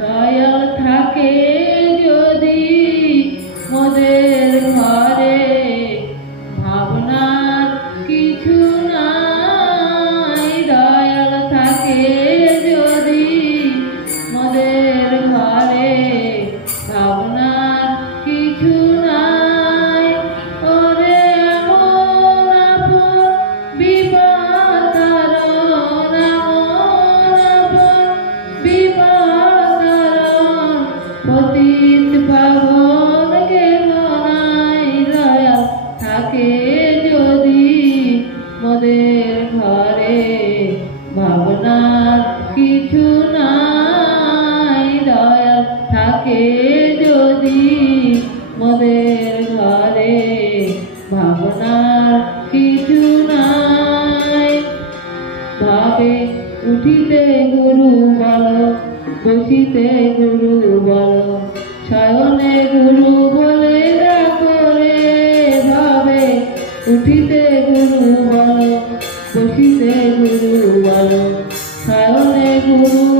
দয়াল থাকে যদি মোদের ঘরে ভাবনার পতিত পাবন কেহ নাই দয়াল থাকে যদি মোদের ঘরে। ভাবনার কিছু নাই দয়াল থাকে যদি মোদের ঘরে। ভাবনার কিছু নাই, ভাবে উঠিতে গুরু বল। বসিতে গুরু বল, সায়নে গুরু বলে না করে ভাবে, উঠিতে গুরু বল, বসিতে গুরু বল, সায়নে গুরু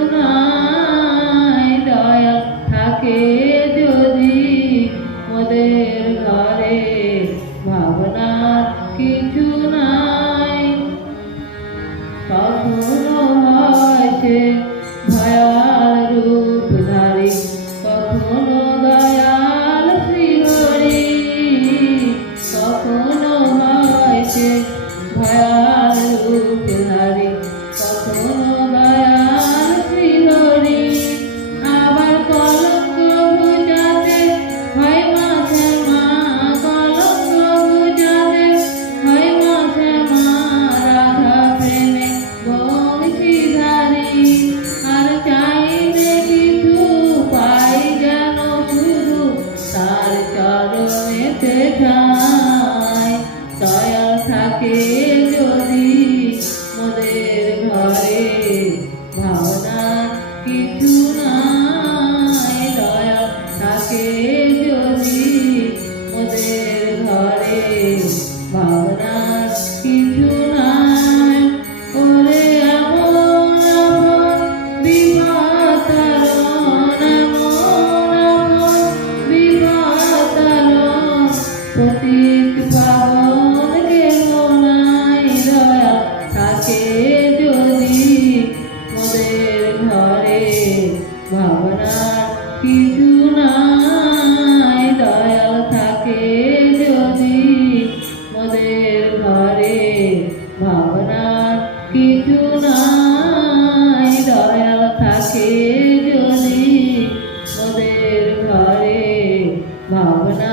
কখনো হয়েছে ভয়াল রূপধারী কখনো কিছু নাই দয়া থাকে মোদের ঘরে। ভাবনা কিছু কিছু নাই দয়াল থাকে ঘরে ভাবনা কিছু দয়াল থাকে ঘরে ভাবনা